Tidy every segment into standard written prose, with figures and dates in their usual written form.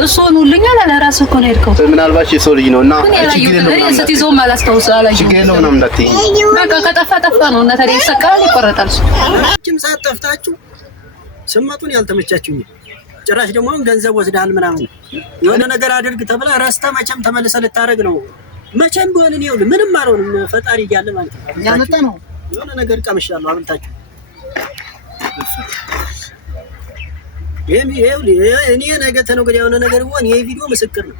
እሱን ሁሉኛል ለራሱ እኮ ነው የሄድከው። ምናልባት የሰው ልጅ ነውና ችግር የለውም። ስትይዘው ማላስተውስ አላየሁ። ችግር የለውም ነው እንዳትዪ። በቃ ከጠፋ ጠፋ ነው እና ታዲያ ይሰቀላል ይቆረጣል። ጅም ሰዓት ጠፍታችሁ ስመጡን ያልተመቻችሁኝ ጭራሽ ደግሞ ገንዘብ ወስደሃል ምናምን የሆነ ነገር አድርግ ተብለህ ረስተህ መቼም ተመልሰህ ልታረግ ነው። መቼም ቢሆን እኔ ይኸውልህ ምንም አልሆንም ፈጣሪ እያለ ማለት ነው። ያመጣ ነው የሆነ ነገር ቀምሻለሁ አብልታችሁ እኔ ነገ ተነገ ወዲያ የሆነ ነገር ቢሆን ይሄ ቪዲዮ ምስክር ነው።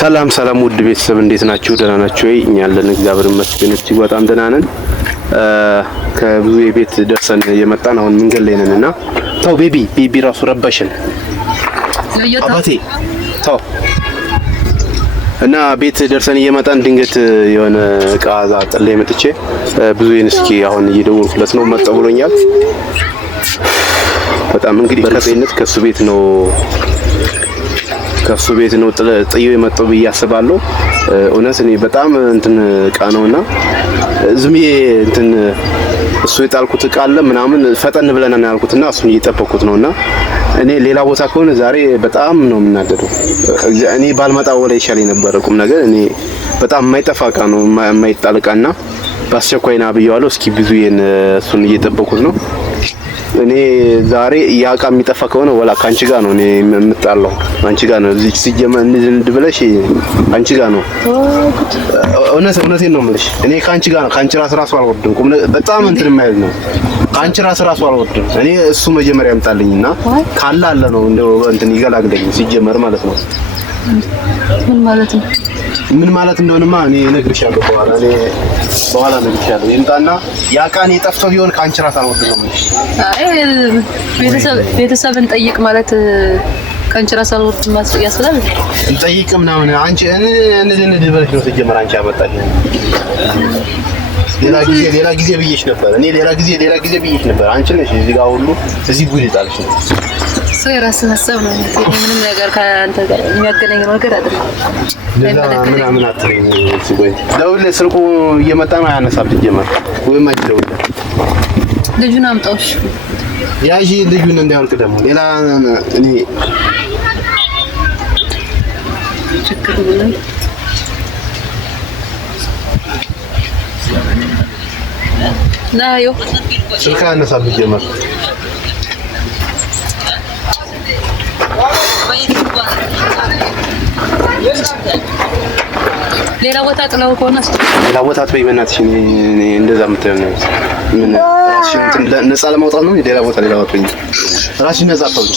ሰላም ሰላም ውድ ቤተሰብ እንዴት ናችሁ? ደህና ናችሁ ወይ? እኛ አለን እግዚአብሔር ይመስገን እጅግ በጣም ደህና ነን። ከብዙ የቤት ደርሰን የመጣን አሁን መንገድ ላይ ነንና ተው ቤቢ ራሱ ረበሽን አባቴ ተው እና ቤት ደርሰን እየመጣን ድንገት የሆነ እቃ ጥሌ መጥቼ ብዙ እስኪ አሁን እየደወልኩለት ነው መጣ ብሎኛል። በጣም እንግዲህ በረሰይነት ከሱ ቤት ነው ጥዬው የመጣው ብዬ አስባለሁ። እውነት እኔ በጣም እንትን እቃ ነውና ዝምዬ እንትን እሱ የጣልኩት እቃ አለ ምናምን ፈጠን ብለና ያልኩትና እሱን እየጠበቅኩት ነውና እኔ ሌላ ቦታ ከሆነ ዛሬ በጣም ነው የምናደደው። እኔ ባልመጣው ላይ ይሻለኝ ነበር። ቁም ነገር እኔ በጣም የማይጠፋ እቃ ነው የማይጣል እቃና በአስቸኳይና ብየዋለሁ። እስኪ ብዙ እሱን እየጠበቅኩት ነው። እኔ ዛሬ ያቃ የሚጠፋ ከሆነ ወላ ካንቺ ጋር ነው እኔ የምጣለው። አንቺ ጋር ነው እዚህ ሲጀመር እንድ ብለሽ አንቺ ጋር ነው። እውነቴን ነው የምልሽ። እኔ ካንቺ ጋር ነው። ካንቺ ራስ አልወድም። በጣም እንትን የማይል ነው። ካንቺ ራስ አልወድም። እኔ እሱ መጀመሪያ ያምጣልኝና ካለ አለ ነው እንደው እንትን ይገላግለኝ ሲጀመር ማለት ነው። ምን ማለት እንደሆነማ እኔ እነግርሻለሁ በኋላ እነግርሻለሁ። ይምጣና ያቃን የጠፍቶ ቢሆን ካንቺ ራስ አልወድም ነው። አይ ቤተሰብን ጠይቅ ማለት ካንቺ ራስ አልወድም ያስብላል። እንጠይቅ ምናምን አንቺ እነዚህ በለሽ ነው ሲጀመር አንቺ ያመጣሽ። ሌላ ጊዜ ብዬሽ ነበር። እኔ ሌላ ጊዜ ብዬሽ ነበር። አንቺ ነሽ እዚህ ጋር ሁሉ እዚህ ጉድ ይጣልሽ ነው። ሰው የራስህ ሀሳብ ነው። ምንም ነገር ካንተ ጋር የሚያገናኝ ነገር አይደለም። ምናምን አትለኝ። ሲቆይ ደውል ስልኩ እየመጣ ነው ያነሳብ ጀመር ወይም አይደውል ልጁን አምጣውሽ ያጂ ልጁን እንዳይወልቅ ደግሞ ሌላ እኔ ችግር ነው። ናዮ ስልክ ያነሳብ ጀመር ሌላ ቦታ ጥለው ከሆነ ሌላ ቦታ አትበይ በእናትሽ። እኔ እንደዛ የምትለው ነው ምን ራስሽን ነፃ ለማውጣት ነው። ሌላ ቦታ አትበይ ራስሽን ነፃ አውጪ።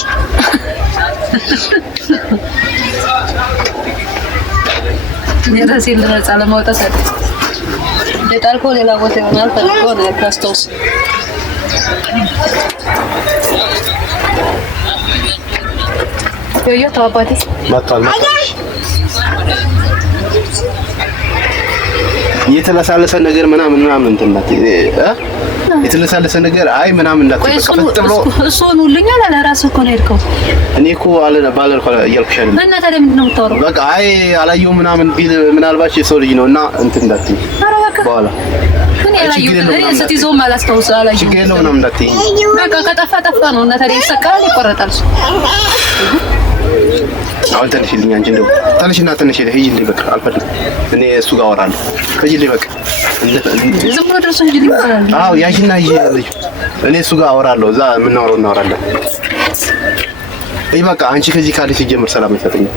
የራሴን ነፃ ለማውጣት አይደል የጣልከው ሌላ ቦታ ይሆናል። ፈልጎ ነው ያስተውስ ዮዮ ተዋባቲ ማጣል የተለሳለሰ ነገር ምናምን እንትናት የተለሳለሰ ነገር አይ ምናምን እንዳትፈጥ ብሎ እሱን ሁሉኛል ለራሱ እኮ ነው የሄድከው። እኔ እኮ ባለር እያልኩሽ አይደል እና ታዲያ ምንድን ነው የምታወራው? በቃ አይ አላየሁም ምናምን ቢል ምናልባት የሰው ልጅ ነውና እንትን እንዳትዪ በኋላ ምን ያላየሁት ስትይዘው ማላስተውስ አላየሁም። ችግር የለውም ምናምን እንዳትዪ። በቃ ከጠፋ ነው እና ታዲያ ይሰቀላል ይቆረጣል። አሁን ተነሽልኝ አንቺ እንደው ተነሽና ሂጂልኝ በቃ አልፈልግም። እኔ እሱ ጋር አወራለሁ። ሂጂልኝ በቃ ዝም ብሎ ድረስ ሂጂልኝ ይባላል። አዎ ያጂና ሂጂልኝ እኔ እሱ ጋር አወራለሁ። እዛ እናወራለን። በቃ አንቺ ከዚህ ካለሽ ሲጀምር ሰላም አይሰጥኝም።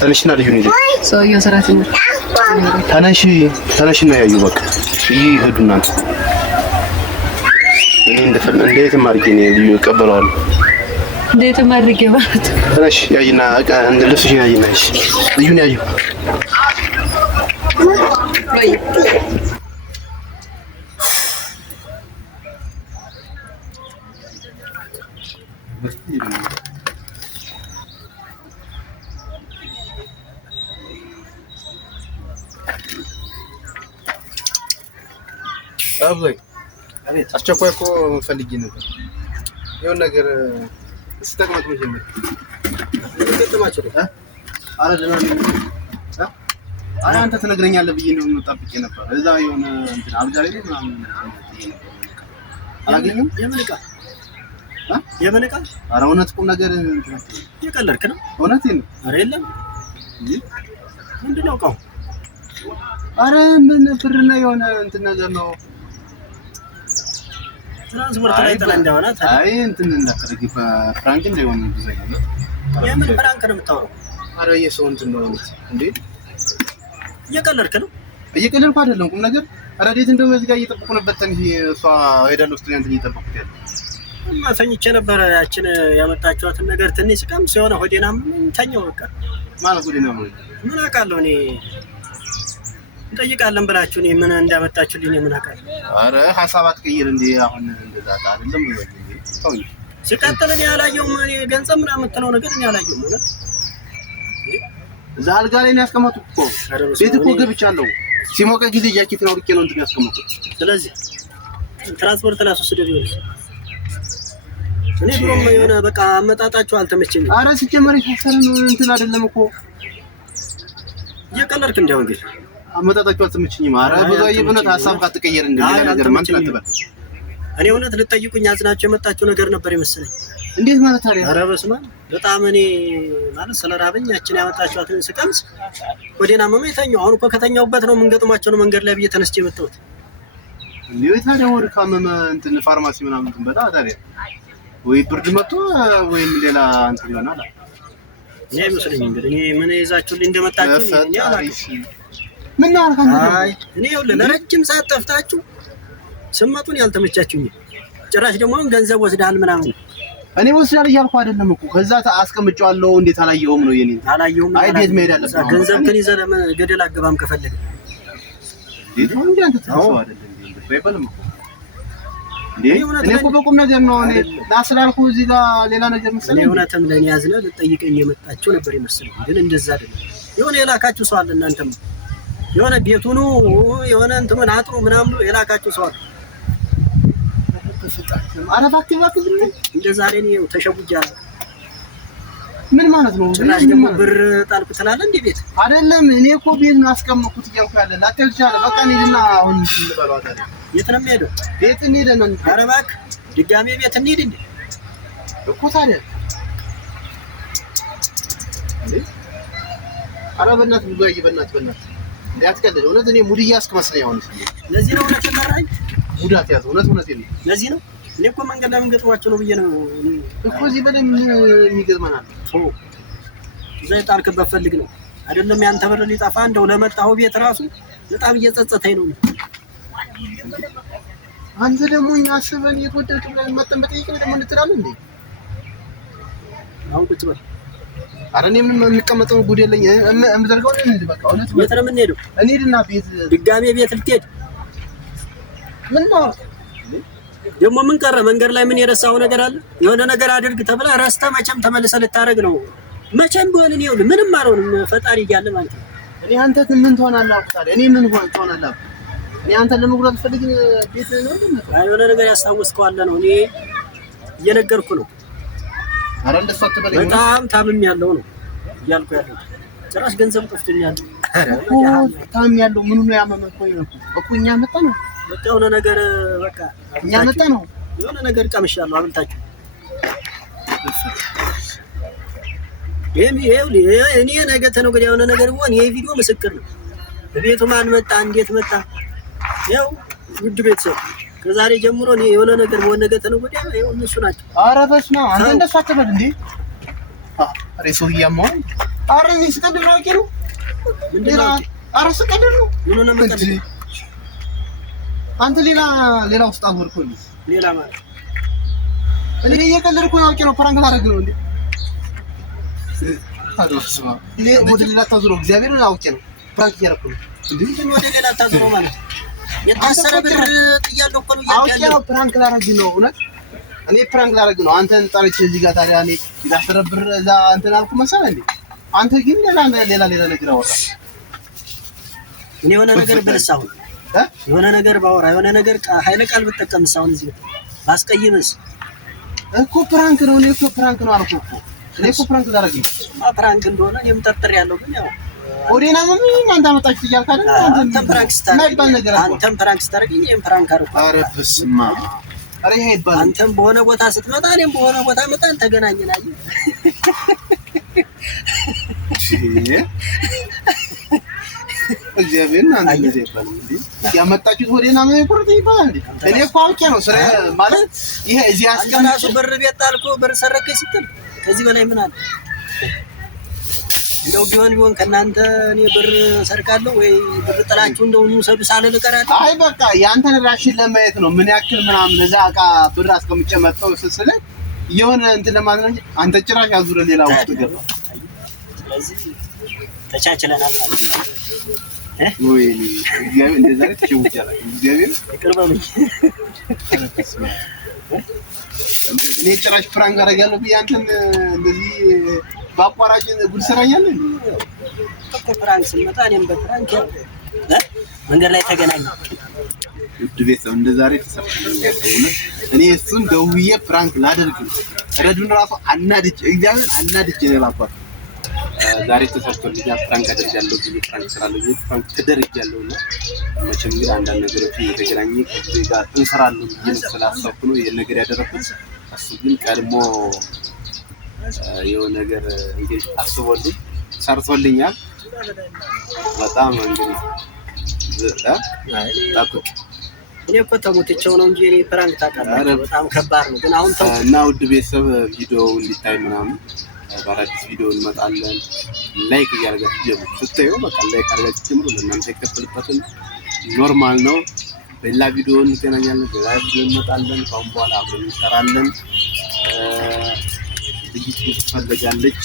ተነሽና ልጁን ይዘሽ ሰውዬው ሰራተኛ ተነሽና ያዩ በቃ ይሄዱና እኔ እንዴትም አድርጌ ነው ልጁ እቀበለዋለሁ። እንዴትም አድርጌ ማለት ተነሽ ያጂና እንደ ልብስሽ ያጂና እሺ ልጁን ያዩ ወይ አብይ አስቸኳይ እኮ ፈልጌ ነበር የሆነ ነገር ስተቀመጥ መጀመር ተቀመጣችሁ አይደል? አረ አንተ ትነግረኛለህ ብዬ ነው ጠብቄ ነበር። እዛ የሆነ እንትን አልጋ ላይ ምናምን አላገኘም። የምን ዕቃ? አረ እውነት ቁም ነገር እንትን እየቀለድክ ነው? እውነቴን ነው። አረ የለም። ምንድን ነው ዕቃው? አረ ምን ብርና የሆነ እንትን ነገር ነው። ትራንስፖርት ላይ ጥላ እንደሆነ አይ እንትን እንዳትረጊ ፍራንክ እንደሆነ ዲዛይን ነው። የምን ፍራንክ ነው የምታወራው? አረ የሰው እንትን ነው እንዴ? እየቀለድክ ነው? እየቀለድኩ አይደለም ቁም ነገር። አረ ዴት እንደውም እዚህ ጋር እየጠበቁ ነበር። እንጂ እሷ ሄዳለሁ ስትል እንትን እየጠበቁት ያለ ማፈኝቼ ነበር። ያችን ያመጣችኋትን ነገር ትንሽ ቀምስ የሆነ ሆዴና ምን ተኛው። በቃ ማለት ሆዴና ምን አውቃለሁ እኔ እንጠይቃለን ብላችሁ እኔ ምን እንዳመጣችሁልኝ ምን አውቃለሁ። አረ ሐሳብ አትቀይር እንዴ አሁን እንደዛ አይደለም እንዴ? ተውኝ። ሲቀጥል እኔ አላየሁም። እኔ ገንዘብ ምናምን የምትለው ነገር እኔ አላየሁም። እውነት እዛ አልጋ ላይ ነው ያስቀመጡት እኮ። ቤት እኮ ገብቻለሁ። ሲሞቀ ጊዜ ጃኬት ነው ልኬ ነው እንትን ያስቀመጡት። ስለዚህ ትራንስፖርት ላስወስደው ይሆናል። እኔ ብሎም የሆነ በቃ አመጣጣችሁ አልተመቸኝም። አረ ሲጀመር ይፈሰረ ነው እንትን አይደለም እኮ። እየቀለድክ እንደው እንግዲህ አመጣጣችሁ አልተመቸኝም። አረ ብዙ አይብነት ሐሳብ ካትቀየር እንደሌላ ነገር ማን ተከተበል። እኔ እውነት ልጠይቁኝ አዝናችሁ የመጣችሁ ነገር ነበር ይመስለኝ። እንዴት ማለት ታዲያ? አረ በስመ አብ በጣም እኔ ማለት ስለራበኝ ያችን ያመጣችኋትን ስቀምስ ወዴና መመኝ ተኛው። አሁን እኮ ከተኛውበት ነው የምንገጥማቸው ነው መንገድ ላይ ብዬ ተነስቼ የመጣሁት። እንዴ ታዲያ ወር ካመመ እንትን ፋርማሲ ምናምን እንትን በላ ታዲያ ወይ ብርድ መጥቶ ወይም ሌላ እንትን ይሆናል። እኔ አይመስለኝም እንግዲህ እኔ ምን ይዛችሁልኝ እንደመጣችሁ እኔ አላውቅም። ምን ነው አልካንተ? አይ እኔ ይኸውልህ ለረጅም ሰዓት ጠፍታችሁ ስመጡን ያልተመቻችሁኝ ጭራሽ ደግሞ ገንዘብ ወስደሃል ምናምን። እኔ ወስዳል እያልኩ አይደለም እኮ ከዛ አስቀምጫለሁ። እንዴት አላየሁም ነው የኔ? አላየሁም። አይ ቤት መሄድ አለበት። ገንዘብ ግን ይዘህ ለምን ገደል አገባም ከፈለግህ? ቤት ነው እንዴ? አንተ ተሰው አይደለም እንዴ? ባይበልም እኮ እንዴ እኔ እኮ በቁም ነገር ነው። እኔ ላስላልኩ እዚህ ጋር ሌላ ነገር መሰለኝ። እውነትም ለኔ ያዝነህ ልጠይቀኝ የመጣችሁ ነበር ይመስለኝ። ግን እንደዛ አይደለም። የሆነ የላካችሁ ሰው አለ እናንተም የሆነ ቤቱኑ የሆነ እንትኑን አጥሩ ምናምን የላካችሁ ሰው አለ። ኧረ እባክህ እንደ ዛሬ ነው ተሸጉጃለሁ። ምን ማለት ነው? ጭራሽ ደግሞ ብር ጣልኩ ትላለህ እንዴ? ቤት አይደለም እኔ እኮ ቤት ነው አስቀመጥኩት እያልኩ ያለ ላተልቻለ። በቃ እንሂድና አሁን እንበለው ታዲያ። የት ነው የምሄደው? ቤት እንሂድና ኧረ እባክህ ድጋሜ ቤት እንሂድ እንዴ? እኮ ታዲያ ኧረ በእናትህ ብዙ በእናትህ እንዴ አትቀልድ። እውነት እኔ ሙድ እያስክ መስለኝ አሁን። ለዚህ ነው እውነት ተመራኝ ሙዳት ያዘ። እውነቴን ነው። ለዚህ ነው እኔ እኮ መንገድ ላይ ገጥሟቸው ነው ብዬ ነው እኮ እዚህ በላይ ምን የሚገጥመናል? እዛ የጣልክበት ፈልግ ነው አይደለም? ያንተ ብር ሊጠፋ እንደው ለመጣው ቤት ራሱ በጣም እየጸጸተኝ ነው። አንተ ደግሞ እኛ አስበን የተወደድክ ብለን መጠን በጠይቀኝ ደግሞ እንትላለን እንዴ? አሁን ቁጭ በል። ኧረ እኔ ምንም የምቀመጠው ጉድ የለኝ። እምዘርጋው ነው እንዴ? በቃ እውነት ቤት ነው የምንሄደው። እንሂድና ቤት ድጋሜ ቤት ልትሄድ ምን ነው ደግሞ? ምን ቀረ? መንገድ ላይ ምን የረሳው ነገር አለ? የሆነ ነገር አድርግ ተብለህ ረስተህ መቼም ተመልሰህ ልታረግ ነው። መቼም ቢሆን እኔ ይኸውልህ ምንም አልሆንም ፈጣሪ እያለ ማለት ነው። እኔ አንተ ምን ትሆናለህ? ታዲያ እኔ ምን ትሆናለህ? እኔ አንተን ለመጉዳት ፈልግ ቤት ነው እንዴ? አይ የሆነ ነገር ያስታወስከው አለ ነው። እኔ እየነገርኩህ ነው። ኧረ እንደሱ አትበለኝ። በጣም ታምሜያለሁ ነው እያልኩህ ያለው። ጭራሽ ገንዘብ ጠፍቶኛል። እኮ ታምሜያለሁ። ምኑ ነው ያመመህ? እኮ እኛ መጣ ነው በቃ የሆነ ነገር በቃ እኛ መጣ ነው የሆነ ነገር ቀምሻለሁ አብልታችሁ። እኔ ነገ ተነገ ወዲያ የሆነ ነገር ቢሆን ይሄ ቪዲዮ ምስክር ነው። በቤቱ ማን መጣ እንዴት መጣ? ያው ውድ ቤተሰብ ከዛሬ ጀምሮ እኔ የሆነ ነገር ቢሆን ነገ ተነገ ወዲያ ያው እነሱ ናቸው። ኧረ በስመ አብ አንተ እንደሱ አትበል እንዴ! ኧረ ሰውዬማ ኧረ እኔ ስቀድር ነው አውቄ ነው። ምንድን ነው? ኧረ ስቀድር ነው። ምን ሆነ መቀደድ? አንተ ሌላ ውስጥ አወርኩኝ። ሌላ ማለት እኔ እየቀለድኩ ነው። አውቄ ነው። ፕራንክ ላደርግ ነው እንዴ? ታዲያስማ ወደ ሌላ ታዝሮ እግዚአብሔርን አውቄ ነው ፕራንክ እያደረኩ ነው እንዴ? ወደ ሌላ ታዝሮ ማለት የታሰረ ብር ጥያለሁ እኮ ነው። አውቄ ነው ፕራንክ ላደርግ ነው። እውነት እኔ ፕራንክ ላደርግ ነው። አንተን ጠርቼ እዚህ ጋር ታዲያ እኔ የታሰረ ብር እዛ እንትን አልኩ መሰለህ እንዴ? አንተ ግን ሌላ ነገር አወራ። እኔ የሆነ ነገር ብልሳው የሆነ ነገር ባወራ የሆነ ነገር ኃይለ ቃል ብትጠቀምስ አሁን እዚህ ባስቀይምስ እኮ ፕራንክ ነው። እኔ እኮ ፕራንክ ነው አልኩህ እኮ። እኔ እኮ ፕራንክ ላደርግ ነው። ፕራንክ እንደሆነ እኔም ጠርጥሬያለሁ። ግን ያው ኦዴና ማን ታመጣችሁ እያልክ አይደል? አንተም ፕራንክ ስታደርግ እኔም ፕራንክ አድርጎ። ኧረ በስመ አብ! ኧረ ይሄ ይባላል። አንተም በሆነ ቦታ ስትመጣ እኔም በሆነ ቦታ መጣን፣ ተገናኘን። አየህ እግዚአብሔር አንተ እንደዚህ ይባላል እንዴ? ያመጣችሁት ኦዴና ምን ይቆርጥ ይባላል እንዴ? እኔ እኮ አውቄ ነው ስለ ማለት ይሄ እዚህ አስቀምጬ ብር ቤት ጣልኩ፣ ብር ሰረከኝ ስትል ከዚህ በላይ ምን አለ? እንደው ቢሆን ከእናንተ እኔ ብር ሰርቃለሁ ወይ ብር ጥላችሁ እንደው ሰዱ ሳልል እቀራለሁ። አይ በቃ ያንተን ራሽን ለማየት ነው ምን ያክል ምናምን ለዛ ዕቃ ብር አስቀምጬ መጣሁ ስለ የሆነ እንትን ለማለት ነው። አንተ ጭራሽ አዙረ ሌላ ውስጥ ገባ። ስለዚህ ተቻችለናል ማለት ነው። ወይ እግዚአብሔር እንደዛ ተሽውቻለሁ። እግዚአብሔር ይቅርበልኝ። እኔ ጭራሽ ፕራንክ አደርጋለሁ ብዬ አንተን እንደዚህ በአቋራጭ ጉድ ሰራኛለህ እኮ። ፕራንክ ስንመጣ እኔም በፕራንክ መንገድ ላይ ተገናኘን። ውድ ቤተሰብ እንደ ዛሬ ተሰብስበን እኔ እሱን ደውዬ ፕራንክ ላደርግ ረዱን ራሱ እግዚአብሔር አናድጄ ነው ያልኳት። ዛሬ ተሰርቶልኛል ፕራንክ አደርጋለሁ ብዬ ፕራንክ ስላለኝ ፕራንክ ተደርጋለሁና መቼም ግን አንዳንድ ነገሮች እየተገናኘ ከዚህ ጋር እንሰራለን ብዬ ስላሰብኩ ነው ይሄን ነገር ያደረኩት። እሱ ግን ቀድሞ የሆነ ነገር እንግዲህ አስቦልኝ ሰርቶልኛል። በጣም እንግዲህ ታጥቅ እኔ እኮ ተሞትቼው ነው እንጂ እኔ ፕራንክ ታውቃለህ በጣም ከባድ ነው። ግን አሁን እና ውድ ቤተሰብ ቪዲዮ እንዲታይ ምናምን በአዲስ ቪዲዮ እንመጣለን። ላይክ እያደረጋችሁ ጀምሩ። ስታዩ በቃ ላይክ አድርጋችሁ ጀምሩ። ለእናንተ ይከፈልበትን ኖርማል ነው። በሌላ ቪዲዮ እንገናኛለን። በሌላ ቪዲዮ እንመጣለን። ከአሁን በኋላ አብረን እንሰራለን። ልጅቱ ትፈልጋለች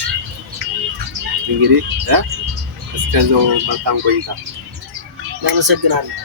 እንግዲህ እስከዛው መልካም ቆይታ። እናመሰግናለን።